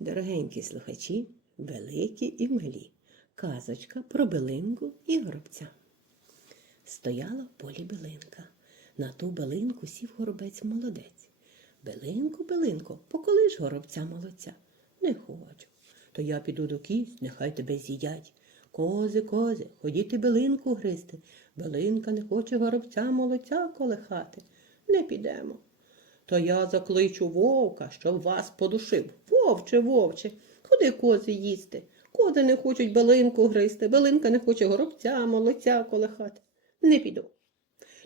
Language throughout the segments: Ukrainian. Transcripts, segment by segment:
Дорогенькі слухачі, великі і малі. Казочка про билинку і горобця. Стояла в полі билинка. На ту билинку сів горобець молодець. Билинку, билинко, поколиш горобця молодця. Не хочу. То я піду до кіз, нехай тебе з'їдять. Кози, кози, ходіти билинку гризти. Билинка не хоче горобця молодця колихати. Не підемо. То я закличу вовка, щоб вас подушив. Вовче, вовче, куди кози їсти? Кози не хочуть билинку гризти, билинка не хоче горобця, молодця колихати. Не піду.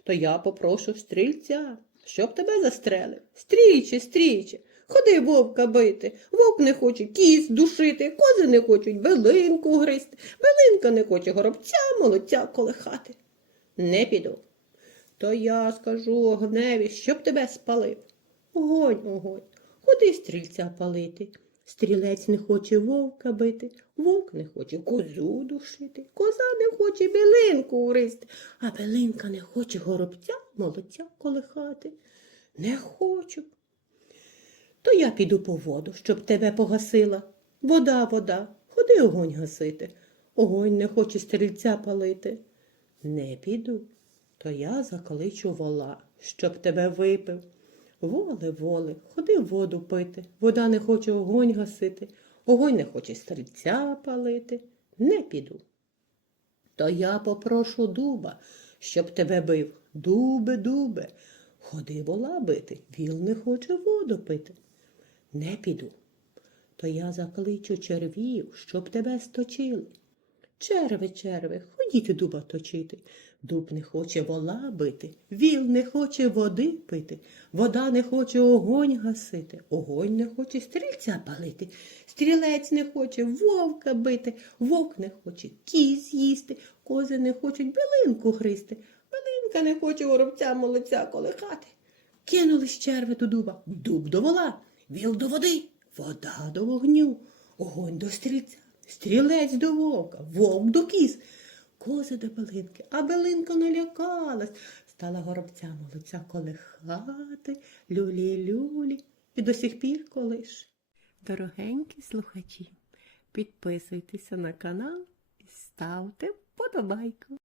То я попрошу стрільця, щоб тебе застрелив. Стріче, стріче, ходи вовка бити. Вовк не хоче кіс душити, кози не хочуть билинку гризти, билинка не хоче горобця, молодця колихати. Не піду. То я скажу огневі, щоб тебе спалив. Огонь, огонь, ходи стрільця палити. Стрілець не хоче вовка бити, вовк не хоче козу душити, коза не хоче билинку гризти, а билинка не хоче горобця, молодця колихати. Не хочу. То я піду по воду, щоб тебе погасила. Вода, вода, ходи огонь гасити. Огонь не хоче стрільця палити. Не піду, то я закличу вола, щоб тебе випив. Воле, воле, ходи воду пити. Вода не хоче огонь гасити, огонь не хоче стрільця палити. Не піду. То я попрошу дуба, щоб тебе бив. Дубе, дубе, ходи вола бити, віл не хоче воду пити. Не піду. То я закличу червів, щоб тебе сточили. Черви, черви, ходіть дуба точити. Дуб не хоче вола бити, віл не хоче води пити, вода не хоче огонь гасити, огонь не хоче стрільця палити, стрілець не хоче вовка бити, вовк не хоче кіз їсти, кози не хочуть билинку христи, билинка не хоче воробця молодця колихати. Кинулись черви до дуба, дуб до вола, віл до води, вода до вогню, огонь до стрільця, стрілець до вовка, вовк до кіз, кози до билинки, а билинка налякалась, стала горобця молодця колихати, люлі-люлі, і до сих пір колиш. Дорогенькі слухачі, підписуйтеся на канал і ставте вподобайку.